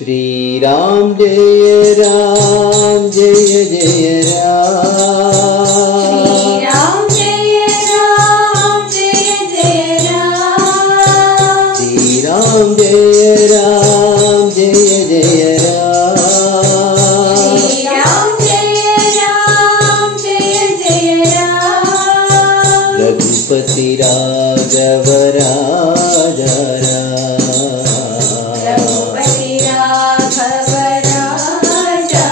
Shri Ram Jai Jai Ram. Shri Ram Jai Jai Ram. Shri Ram Jai Jai Ram. Shri Ram Jai Jai Ram. Raghupati Raghav Raja Raghupati Raghav Raja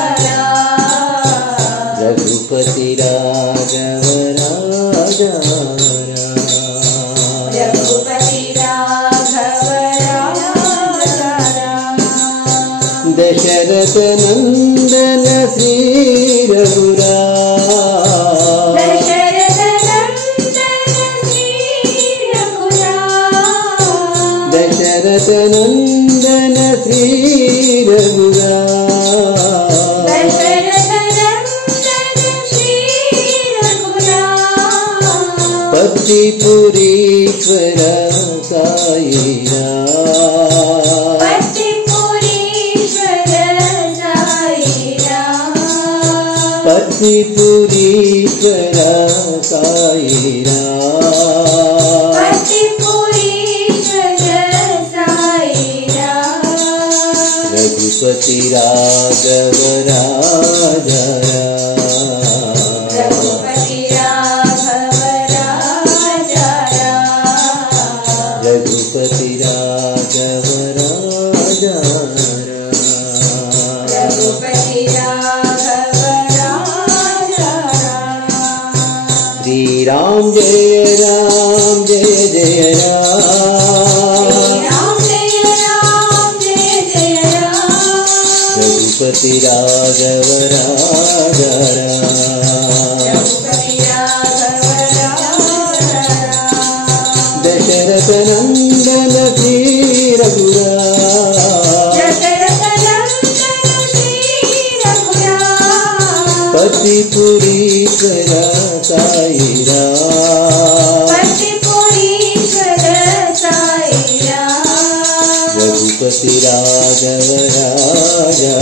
Raghupati Raghav Raja Raghupati Raghav Raja Dasharath Nandan Shri Raghuram. Dasharath Nandan Shri Raghuram. Dasharath Nandan Shri Raghuram. Dasharath Nandan Shri Raghuram. पतिपुरीश्वर Sai Ram. पतिपुरीश्वर Sai Ram. पतिपुरीश्वर Sai Ram. पतिपुरीश्वर Sai Ram. Raghupati Raghav Raja Raghupati Raghav Raja Raghupati Raghav Raja Raghupati Raghav Raja. Shri Ram Jai Jai Ram. Shri Ram Jai Jai Ram. Raghupati Raghav Raja Raghupati Raghav Raja. Dasharath Nandan Shri Raghuram. Dasharath Nandan Shri Raghuram. पतिपुरीश्वर Sai Ram. पतिपुरीश्वर Sai Ram. Raghupati Raghav Raja